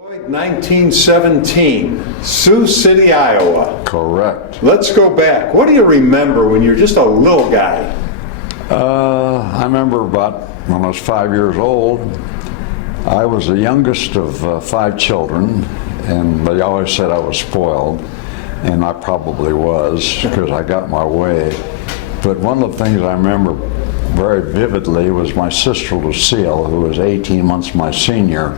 Lloyd, 1917, Sioux City, Iowa. Correct. Let's go back. What do you remember when you were just a little guy? I remember about when I was 5 years old. I was the youngest of 5 children, and they always said I was spoiled, and I probably was because I got my way. But one of the things I remember very vividly was my sister Lucille, who was 18 months my senior,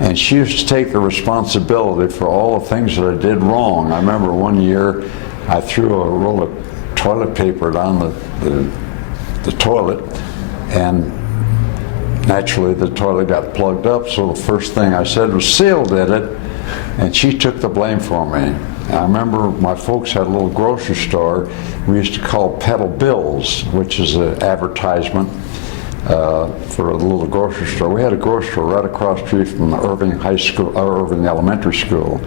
and she used to take the responsibility for all the things that I did wrong. I remember one year I threw a roll of toilet paper down the toilet, and naturally the toilet got plugged up, so the first thing I said was, "Lucille did it," and she took the blame for me. And I remember my folks had a little grocery store we used to call Petal Bills, which is an advertisement for a little grocery store. We had a grocery store right across the street from the Irving High School, or Irving Elementary School.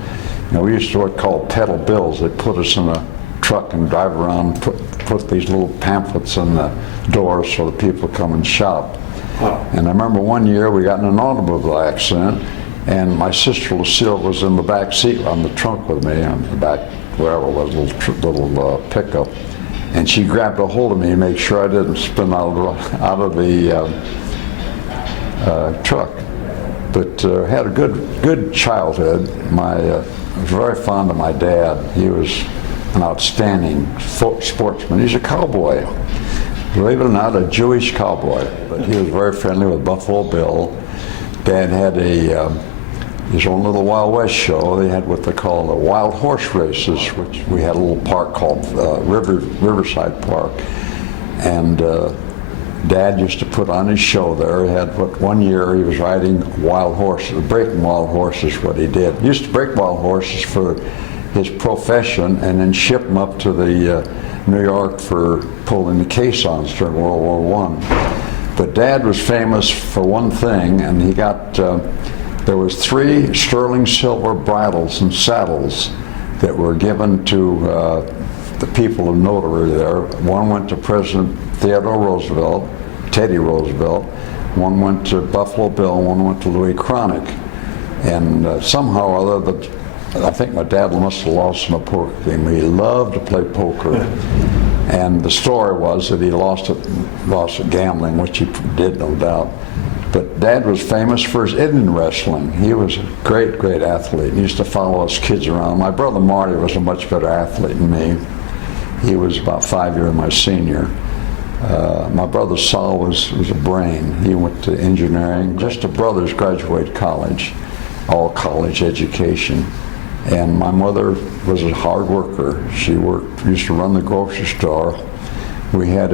You know, we used to what called Petal Bills. They'd put us in a truck and drive around, put these little pamphlets in the doors so that people come and shop. And I remember one year we got in an automobile accident, and my sister Lucille was in the back seat on the trunk with me, on the back, wherever it was, little pickup. And she grabbed a hold of me to make sure I didn't spin out of the truck. But had a good childhood. I was very fond of my dad. He was an outstanding sportsman. He's a cowboy. Believe it or not, a Jewish cowboy. But he was very friendly with Buffalo Bill. Dad had his own little Wild West show. They had what they call the wild horse races, which we had a little park called Riverside Park. And Dad used to put on his show there. He had one year he was riding wild horses, breaking wild horses, what he did. He used to break wild horses for his profession and then ship them up to the New York for pulling the caissons during World War I. But Dad was famous for one thing, and he got, there was 3 sterling silver bridles and saddles that were given to the people of note over there. One went to President Theodore Roosevelt, Teddy Roosevelt, one went to Buffalo Bill, one went to Lloyd Kronick. And somehow or other, I think my dad must have lost in a poker game. He loved to play poker. And the story was that he lost at gambling, which he did, no doubt. But Dad was famous for his Indian wrestling. He was a great, great athlete. He used to follow us kids around. My brother Marty was a much better athlete than me. He was about 5 years my senior. My brother Saul was a brain. He went to engineering. Just the brothers graduated college, all college education. And my mother was a hard worker. She used to run the grocery store. We had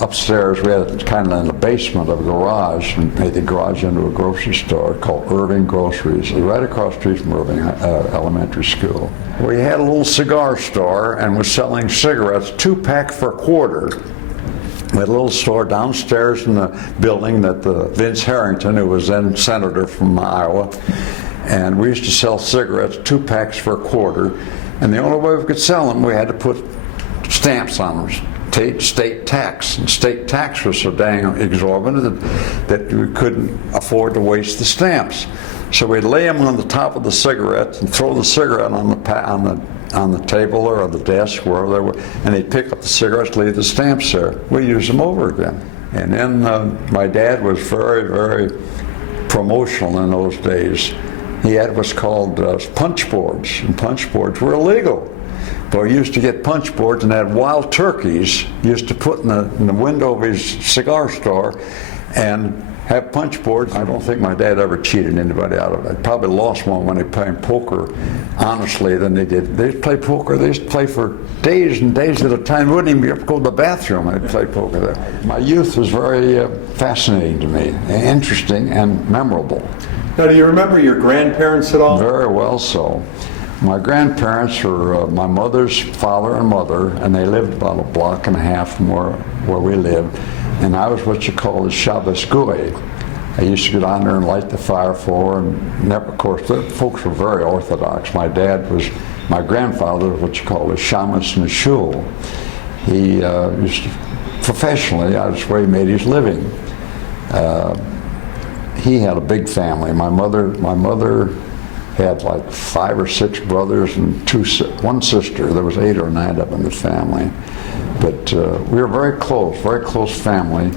upstairs, we had kind of in the basement of a garage, and made the garage into a grocery store called Irving Groceries, right across the street from Irving Elementary School. We had a little cigar store and was selling cigarettes, 2-pack for $1. We had a little store downstairs in the building that Vince Harrington, who was then senator from Iowa, and we used to sell cigarettes, 2-packs for $1. And the only way we could sell them, we had to put stamps on them. State tax. And state tax was so dang exorbitant that we couldn't afford to waste the stamps. So we'd lay them on the top of the cigarettes and throw the cigarette on the table or on the desk, wherever they were, and they'd pick up the cigarettes, leave the stamps there. We'd use them over again. And then my dad was very, very promotional in those days. He had what's called punch boards, and punch boards were illegal. But he used to get punch boards and had wild turkeys he used to put in the window of his cigar store and have punch boards. I don't think my dad ever cheated anybody out of it. Probably lost one when they played poker, honestly, than they did. They used to play poker, they used to play for days and days at a time. They wouldn't even be able to go to the bathroom when they'd play poker there. My youth was very fascinating to me, interesting and memorable. Now, do you remember your grandparents at all? Very well so. My grandparents were my mother's father and mother, and they lived about a block and a half from where we lived. And I was what you call a Shabbos Goy. I used to go down there and light the fire for, and never, of course, the folks were very orthodox. My grandfather was what you call a shamus in the shul. He used to, professionally, that's where he made his living. he had a big family. My mother had like 5 or 6 brothers and one sister. There was 8 or 9 of them in the family. But we were very close family.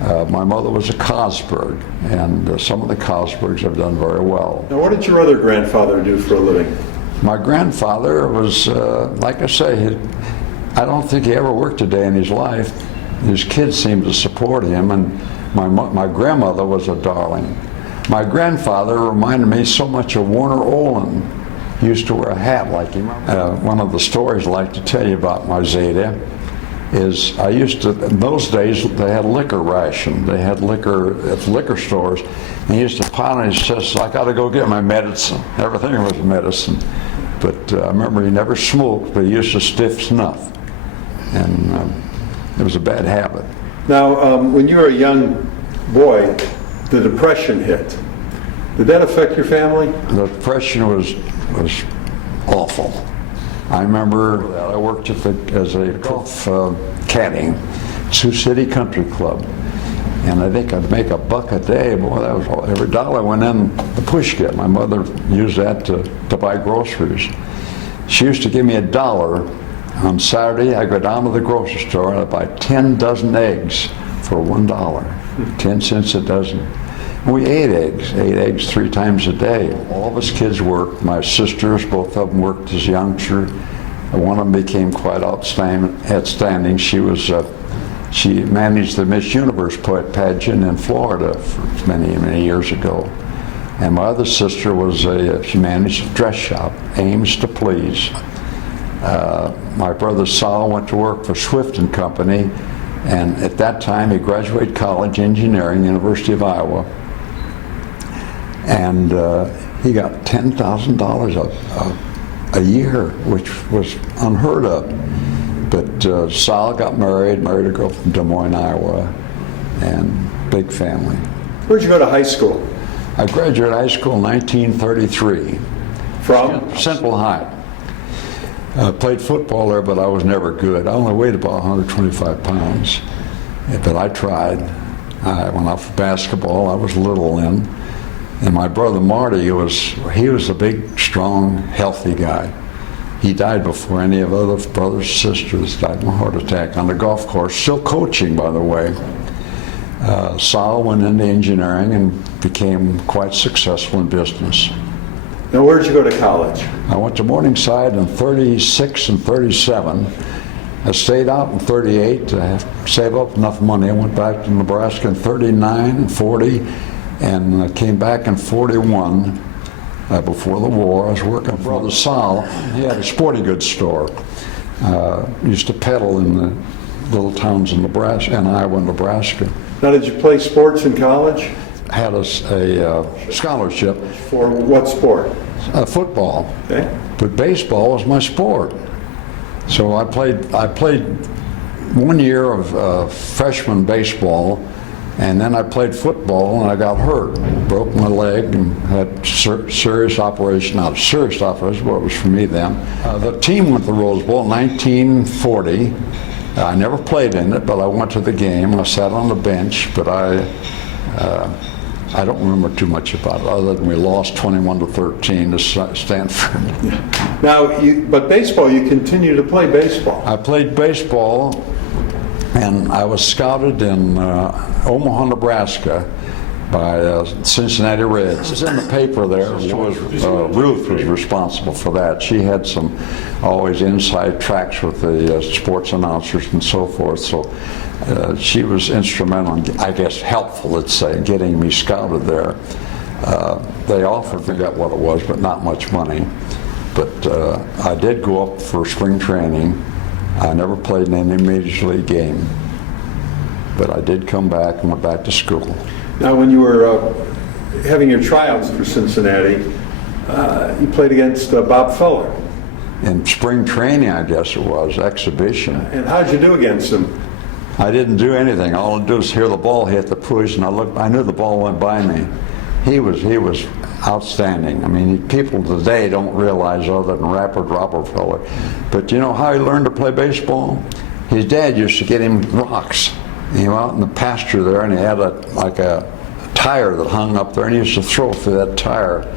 My mother was a Cosberg, and some of the Cosbergs have done very well. Now, what did your other grandfather do for a living? My grandfather was, like I say, I don't think he ever worked a day in his life. His kids seemed to support him, and my grandmother was a darling. My grandfather reminded me so much of Warner Olin. He used to wear a hat like him. One of the stories I like to tell you about my Zeta is I used to, in those days, they had liquor ration. They had liquor at liquor stores. And he used to pound on his chest, I got to go get my medicine. Everything was medicine. But I remember he never smoked, but he used to stiff snuff. And it was a bad habit. Now, when you were a young boy, the Depression hit. Did that affect your family? The Depression was awful. I remember that I worked as a golf caddy, Sioux City Country Club, and I think I'd make $1 a day. Boy, that was all, every dollar went in the push kit. My mother used that to buy groceries. She used to give me $1. On Saturday, I go down to the grocery store and I buy 10 dozen eggs for $1, 10 cents a dozen. And we ate eggs 3 times a day. All of us kids worked. My sisters, both of them worked as youngsters. One of them became quite outstanding. She managed the Miss Universe pageant in Florida for many years ago. And my other sister she managed a dress shop, Aims to Please. My brother Saul went to work for Swift and Company, and at that time he graduated college engineering, University of Iowa, and he got $10,000 a year, which was unheard of. But Saul got married a girl from Des Moines, Iowa, and big family. Where'd you go to high school? I graduated high school in 1933. From? Central High. I played football there, but I was never good. I only weighed about 125 pounds, but I tried. I went out for basketball. I was little then. And my brother Marty, he was a big, strong, healthy guy. He died before any of other brothers and sisters died of a heart attack on the golf course, still coaching, by the way. Sal went into engineering and became quite successful in business. Now, where'd you go to college? I went to Morningside in 36 and 37. I stayed out in 38 to save up enough money. I went back to Nebraska in 39 and 40, and came back in 41 before the war. I was working for Brother Sal. He had a sporting goods store. Used to peddle in the little towns in Nebraska, and Iowa and Nebraska. Now, did you play sports in college? Had a scholarship. For what sport? Football. Okay. But baseball was my sport. So I played 1 year of freshman baseball, and then I played football, and I got hurt. Broke my leg and had serious operation. Not a serious operation, but it was for me then. The team went to the Rose Bowl in 1940. I never played in it, but I went to the game. I sat on the bench, but I don't remember too much about it, other than we lost 21-13 to Stanford. Now, but baseball, you continue to play baseball. I played baseball, and I was scouted in Omaha, Nebraska by Cincinnati Reds. It was in the paper there. Ruth was responsible for that. She had some always inside tracks with the sports announcers and so forth. So she was instrumental, I guess helpful, let's say, in getting me scouted there. They offered, I forget what it was, but not much money. But I did go up for spring training. I never played in any major league game. But I did come back and went back to school. Now, when you were having your tryouts for Cincinnati, you played against Bob Feller. In spring training, I guess it was, exhibition. And how'd you do against him? I didn't do anything. All I do is hear the ball hit the push, and I knew the ball went by me. He was outstanding. I mean, people today don't realize other than Robert Feller. But you know how he learned to play baseball? His dad used to get him rocks. He went out in the pasture there, and he had a tire that hung up there, and he used to throw through that tire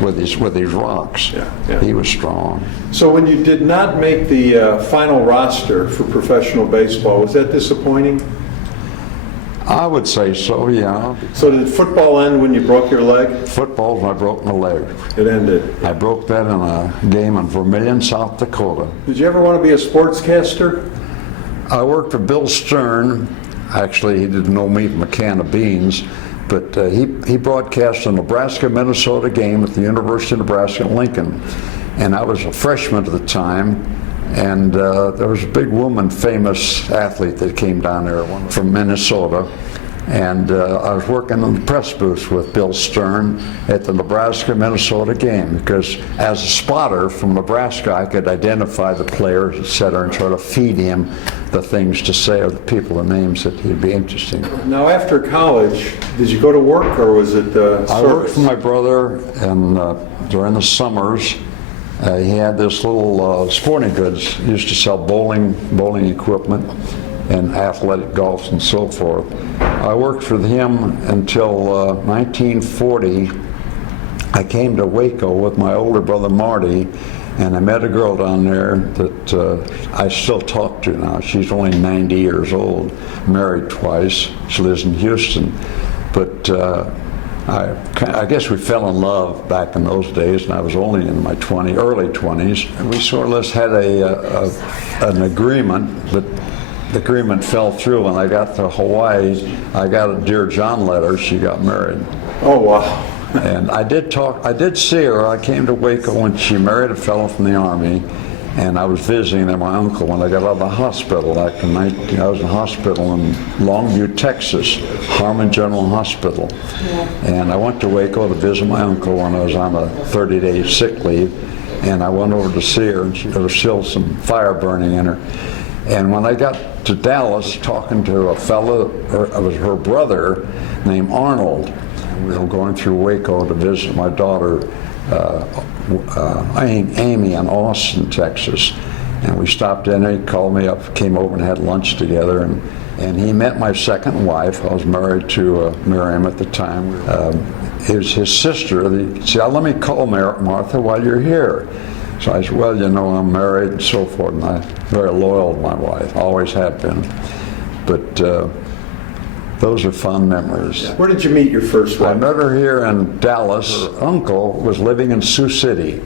with these rocks. Yeah. He was strong. So when you did not make the final roster for professional baseball, was that disappointing? I would say so, yeah. So did football end when you broke your leg? Football, when I broke my leg. It ended. I broke that in a game in Vermillion, South Dakota. Did you ever want to be a sportscaster? I worked for Bill Stern. Actually, he didn't know me from a can of beans, but he broadcast a Nebraska-Minnesota game at the University of Nebraska in Lincoln. And I was a freshman at the time, and there was a big woman, famous athlete that came down there from Minnesota. And I was working in the press booth with Bill Stern at the Nebraska-Minnesota game, because as a spotter from Nebraska, I could identify the players, et cetera, and try to feed him the things to say or the people, the names that he'd be interested in. Now, after college, did you go to work, or was it service? I worked for my brother, and during the summers, he had this little sporting goods. He used to sell bowling equipment and athletic golf and so forth. I worked for him until 1940. I came to Waco with my older brother Marty, and I met a girl down there that I still talk to now. She's only 90 years old, married twice. She lives in Houston. But I guess we fell in love back in those days, and I was only in my early 20s. And we sort of just had an agreement, but the agreement fell through. When I got to Hawaii, I got a Dear John letter. She got married. Oh, wow. And I did see her. I came to Waco when she married a fellow from the Army, and I was visiting there, my uncle, when I got out of the hospital. I was in a hospital in Longview, Texas, Harmon General Hospital. Yeah. And I went to Waco to visit my uncle when I was on a 30-day sick leave, and I went over to see her, and there was still some fire burning in her. And when I got to Dallas, talking to a fellow, it was her brother, named Arnold. We were going through Waco to visit my daughter, Amy, in Austin, Texas. And we stopped in there. He called me up, came over and had lunch together. And he met my second wife. I was married to Miriam at the time. It was his sister. He said, let me call Martha while you're here. So I said, well, you know, I'm married and so forth. And I'm very loyal to my wife, always have been. But those are fond memories. Where did you meet your first wife? I met her here in Dallas. Her uncle was living in Sioux City.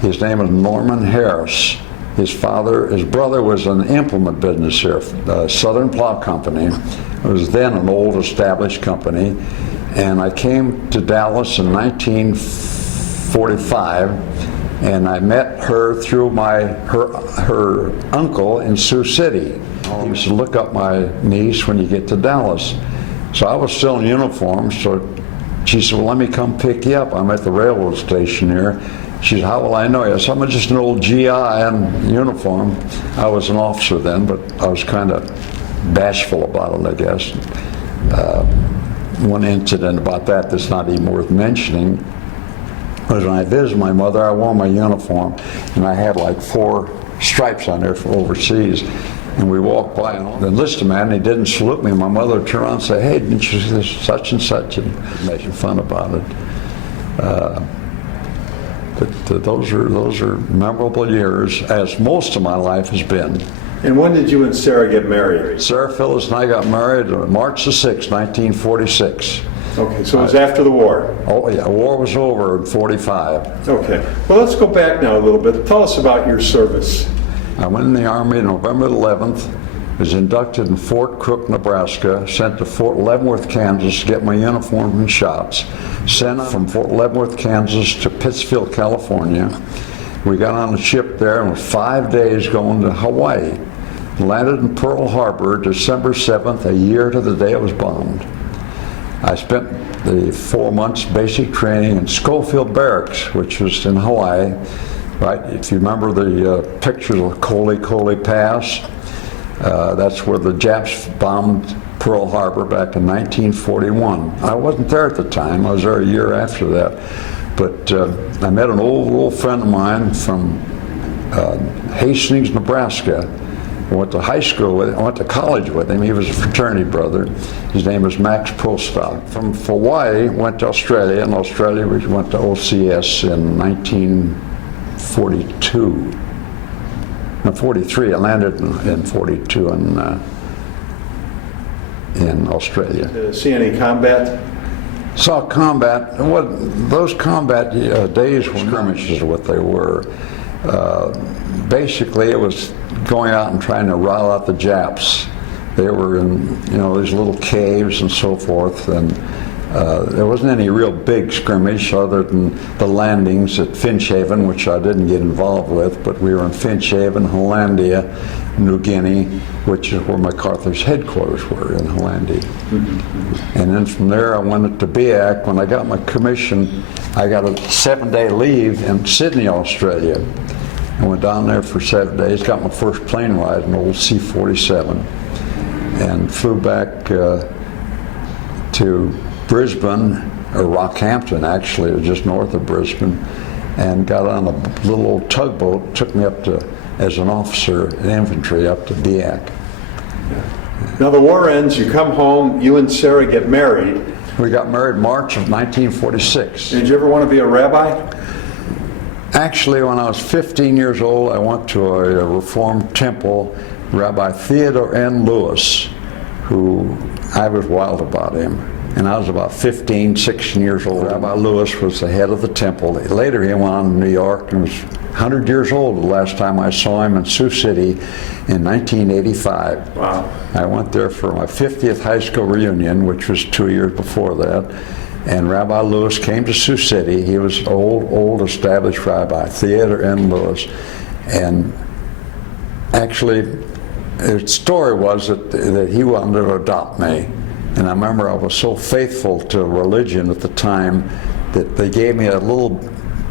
His name was Norman Harris. His brother was in the implement business here, Southern Plow Company. It was then an old established company. And I came to Dallas in 1945, and I met her through her uncle in Sioux City. He used to look up my niece when you get to Dallas. So I was still in uniform, so she said, well, let me come pick you up. I'm at the railroad station here. She said, how will I know you? I said, I'm just an old GI in uniform. I was an officer then, but I was kind of bashful about it, I guess. One incident about that that's not even worth mentioning was when I visited my mother, I wore my uniform, and I had like 4 stripes on there from overseas. And we walked by and enlisted man, and he didn't salute me. My mother turned around and said, hey, didn't you see this such and such? And making fun about it. But those are memorable years, as most of my life has been. And when did you and Sarah get married? Sarah Phyllis and I got married on March the 6th, 1946. Okay, so it was after the war. Oh, yeah, the war was over in 45. Okay. Well, let's go back now a little bit. Tell us about your service. I went in the Army November 11th, was inducted in Fort Crook, Nebraska, sent to Fort Leavenworth, Kansas to get my uniform and shots, sent from Fort Leavenworth, Kansas to Pittsfield, California. We got on a ship there and was 5 days going to Hawaii. Landed in Pearl Harbor December 7th, a year to the day it was bombed. I spent the 4 months basic training in Schofield Barracks, which was in Hawaii. Right, if you remember the pictures of Kole Pass, that's where the Japs bombed Pearl Harbor back in 1941. I wasn't there at the time. I was there a year after that. But I met an old friend of mine from Hastings, Nebraska, I went to high school with him. I went to college with him. He was a fraternity brother. His name was Max Prostock. From Hawaii, went to Australia. In Australia, we went to OCS in 1942. No, 43. I landed in 42 in Australia. See any combat? Saw combat. Those combat days were skirmishes, is what they were. Basically, it was going out and trying to rile out the Japs. They were in, these little caves and so forth, and there wasn't any real big skirmish other than the landings at Finchhaven, which I didn't get involved with, but we were in Finchhaven, Hollandia, New Guinea, which is where MacArthur's headquarters were, in Hollandia. And then from there I went to BIAC. When I got my commission, I got a 7-day leave in Sydney, Australia. I went down there for 7 days, got my first plane ride, an old C-47, and flew back to Brisbane, or Rockhampton actually, it was just north of Brisbane, and got on a little old tugboat, took me up to, as an officer in infantry, up to BIAC. Now the war ends, you come home, you and Sarah get married. We got married March of 1946. Did you ever want to be a rabbi? Actually, when I was 15 years old, I went to a Reformed temple, Rabbi Theodore N. Lewis, who I was wild about him. And I was about 15, 16 years old. Rabbi Lewis was the head of the temple. Later he went on to New York and was 100 years old the last time I saw him in Sioux City in 1985. Wow. I went there for my 50th high school reunion, which was 2 years before that. And Rabbi Lewis came to Sioux City. He was old established rabbi, Theodore N. Lewis. And actually, the story was that he wanted to adopt me. And I remember I was so faithful to religion at the time that they gave me a little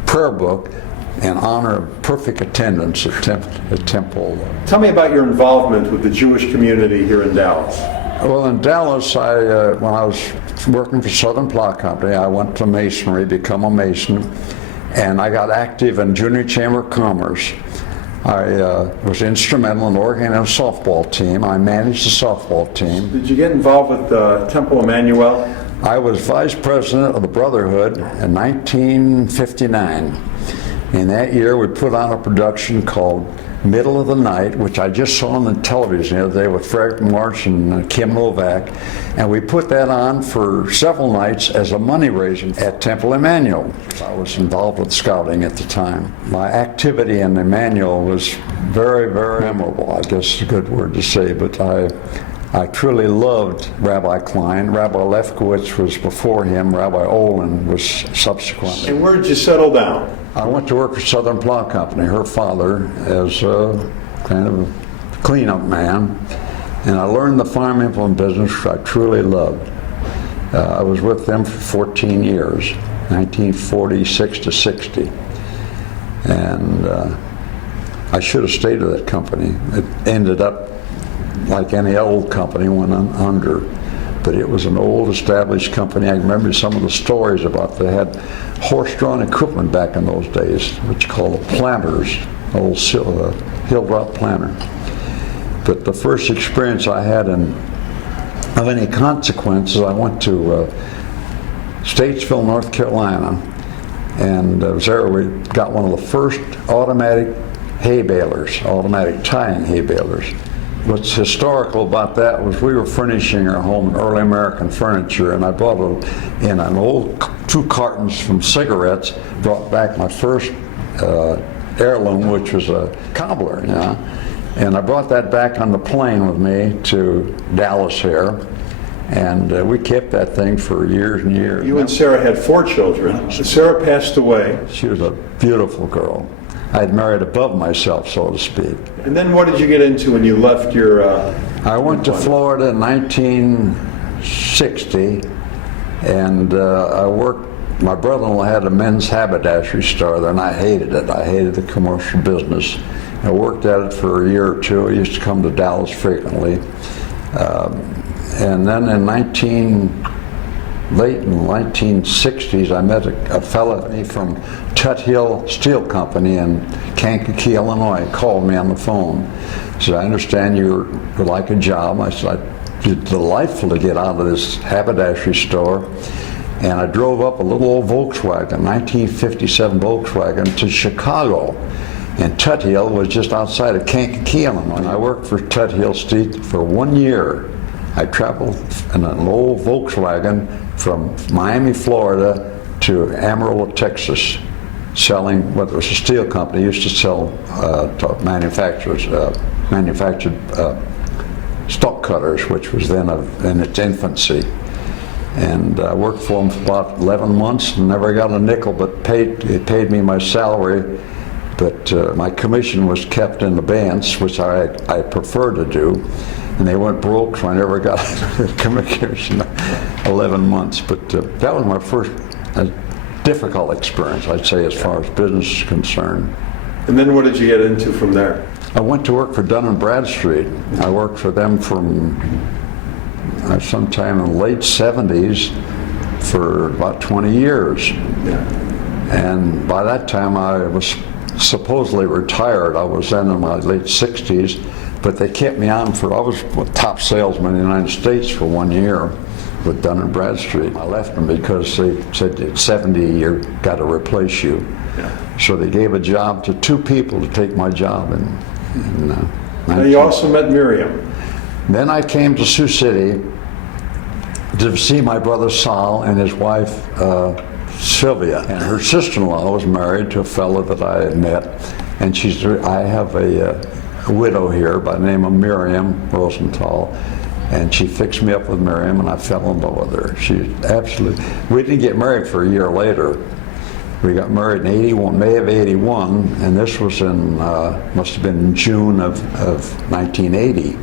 prayer book in honor of perfect attendance at temple. Tell me about your involvement with the Jewish community here in Dallas. Well, in Dallas, when I was working for Southern Plow Company, I went to masonry, become a mason, and I got active in Junior Chamber of Commerce. I was instrumental in organizing a softball team. I managed the softball team. Did you get involved with Temple Emmanuel? I was vice president of the Brotherhood in 1959. In that year, we put on a production called Middle of the Night, which I just saw on the television the other day with Frederick March and Kim Novak. And we put that on for several nights as a money raiser at Temple Emmanuel. I was involved with scouting at the time. My activity in Emmanuel was very, very memorable, I guess is a good word to say, but I truly loved Rabbi Klein. Rabbi Lefkowitz was before him. Rabbi Olin was subsequently. And where did you settle down? I went to work for Southern Plow Company, her father, as a kind of a cleanup man. And I learned the farm implement business, which I truly loved. I was with them for 14 years, 1946 to 60. And I should have stayed with that company. It ended up like any old company, went under. But it was an old established company. I remember some of the stories about they had horse-drawn equipment back in those days, which you call the planters, old hill route planter. But the first experience I had of any consequences, I went to Statesville, North Carolina, and it was there we got one of the first automatic hay balers, automatic tying hay balers. What's historical about that was we were furnishing our home in early American furniture, and I brought in an old 2 cartons from cigarettes, brought back my first heirloom, which was a cobbler, and I brought that back on the plane with me to Dallas here, and we kept that thing for years and years. You and Sarah had 4 children. Sarah passed away. She was a beautiful girl. I had married above myself, so to speak. And then what did you get into when you left your... I went to Florida in 1960, and I worked, my brother-in-law had a men's haberdashery store there, and I hated it. I hated the commercial business. I worked at it for a year or 2. I used to come to Dallas frequently. And then in 19 late in the 1960s, I met a fellow from Tut Hill Steel Company in Kankakee, Illinois. He called me on the phone. He said, I understand you would like a job. I said, it's delightful to get out of this haberdashery store. And I drove up a little old Volkswagen, 1957 Volkswagen, to Chicago. And Tut Hill was just outside of Kankakee, Illinois. I worked for Tut Hill Steel for 1 year. I traveled in an old Volkswagen from Miami, Florida to Amarillo, Texas, selling what was a steel company. Used to sell to manufacturers, manufactured stock cutters, which was then in its infancy. And I worked for them for about 11 months and never got a nickel, but it paid me my salary. But my commission was kept in advance, which I prefer to do. And they went broke, so I never got a commission 11 months. But that was my first difficult experience, I'd say, as far as business is concerned. And then what did you get into from there? I went to work for Dun & Bradstreet. I worked for them from sometime in the late 70s for about 20 years. Yeah. And by that time I was supposedly retired. I was then in my late 60s, but they kept me on I was top salesman in the United States for 1 year with Dun & Bradstreet. I left them because they said at 70 you got to replace you. Yeah. So they gave a job to 2 people to take my job. Now you also met Miriam. Then I came to Sioux City to see my brother Sal and his wife Sylvia. And her sister-in-law was married to a fellow that I had met. And I have a widow here by the name of Miriam Rosenthal. And she fixed me up with Miriam, and I fell in love with her. We didn't get married for a year later. We got married in 81, May of 81, and this was must have been in June of 1980.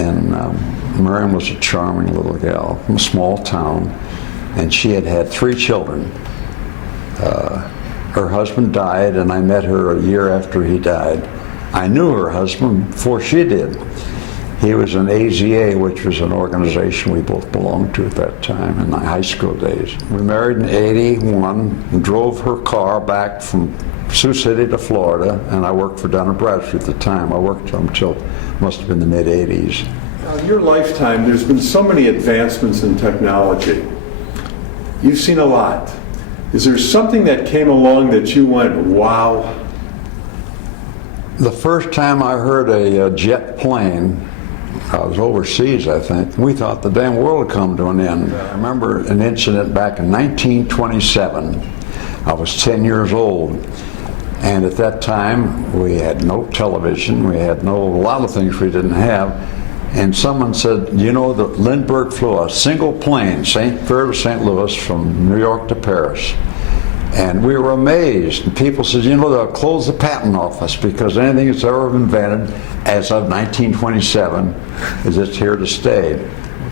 And Miriam was a charming little gal from a small town, and she had 3 children. Her husband died, and I met her a year after he died. I knew her husband before she did. He was in AZA, which was an organization we both belonged to at that time in the high school days. We married in 81 and drove her car back from Sioux City to Florida, and I worked for Dun & Bradstreet at the time. I worked until must have been the mid-80s. In your lifetime, there's been so many advancements in technology. You've seen a lot. Is there something that came along that you went, wow? The first time I heard a jet plane, I was overseas, I think. We thought the damn world had come to an end. I remember an incident back in 1927. I was 10 years old. And at that time, we had no television. We had a lot of things we didn't have. And someone said, you know, that Lindbergh flew a single plane, St. Clair to St. Louis, from New York to Paris. And we were amazed. And people said, you know, they'll close the patent office because anything that's ever been invented as of 1927 is it's here to stay.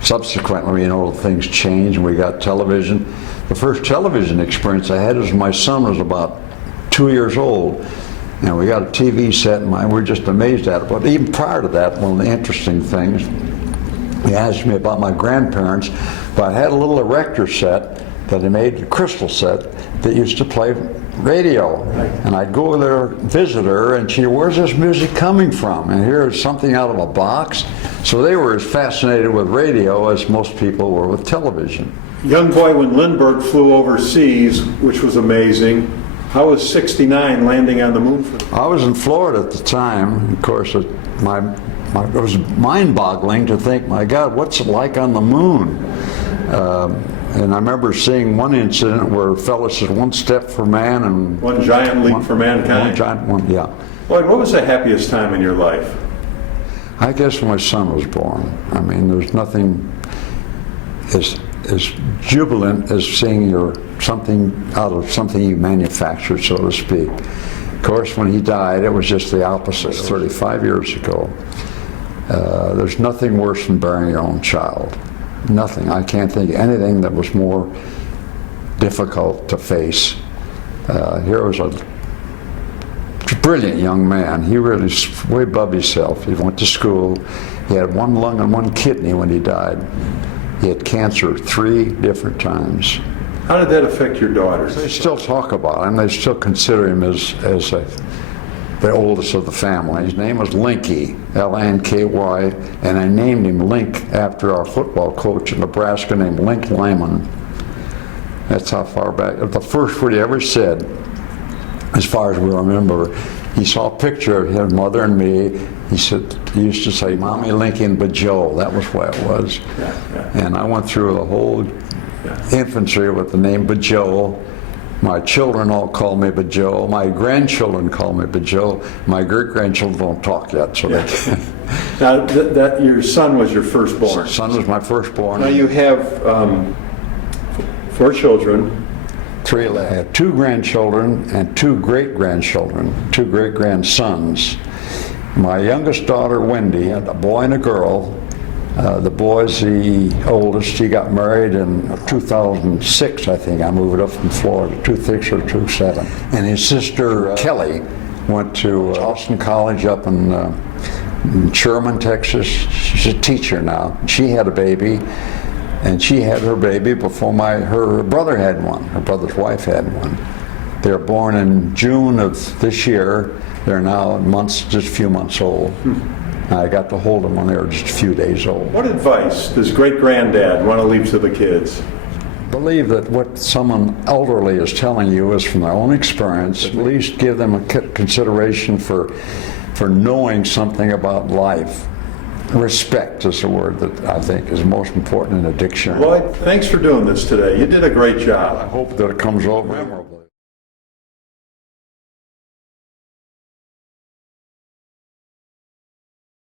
Subsequently, you know, things changed and we got television. The first television experience I had was my son was about 2 years old. And we got a TV set and we were just amazed at it. But even prior to that, one of the interesting things, he asked me about my grandparents, but I had a little erector set that he made, a crystal set, that used to play radio. And I'd go there, visit her, and she, where's this music coming from? And here's something out of a box. So they were as fascinated with radio as most people were with television. Young boy, when Lindbergh flew overseas, which was amazing, how was 69 landing on the moon for them? I was in Florida at the time. Of course, it was mind-boggling to think, my God, what's it like on the moon? And I remember seeing one incident where a fellow said, one step for man and one giant leap for mankind. One giant one, yeah. Lloyd, what was the happiest time in your life? I guess when my son was born. I mean, there's nothing as jubilant as seeing something out of something you manufactured, so to speak. Of course, when he died, it was just the opposite. 35 years ago. There's nothing worse than burying your own child. Nothing. I can't think of anything that was more difficult to face. Here was a brilliant young man. He really was way above himself. He went to school. He had one lung and one kidney when he died. He had cancer 3 different times. How did that affect your daughters? They still talk about him. They still consider him as the oldest of the family. His name was Linky, L-A-N-K-Y, and I named him Link after our football coach in Nebraska named Link Lyman. That's how far back. The first word he ever said, as far as we remember, he saw a picture of his mother and me. He used to say, "Mommy Lincoln Bajo." That was what it was. And I went through the whole infancy with the name Bajo. My children all call me Bajo. My grandchildren call me Bajo. My great-grandchildren don't talk yet, so they can't. Now, that your son was your firstborn. Son was my firstborn. Now you have 4 children. 3 left. I have 2 grandchildren and 2 great-grandchildren, 2 great-grandsons. My youngest daughter, Wendy, had a boy and a girl. The boy's the oldest. He got married in 2006, I think. I moved up from Florida, 2006 or 2007. And his sister, Kelly, went to Austin College up in Sherman, Texas. She's a teacher now. She had a baby. And she had her baby before her brother had one. Her brother's wife had one. They were born in June of this year. They're now just a few months old. I got to hold them when they were just a few days old. What advice does great-granddad want to leave to the kids? Believe that what someone elderly is telling you is from their own experience. At least give them a consideration for knowing something about life. Respect is the word that I think is most important in a dictionary. Lloyd, thanks for doing this today. You did a great job. I hope that it comes over memorable.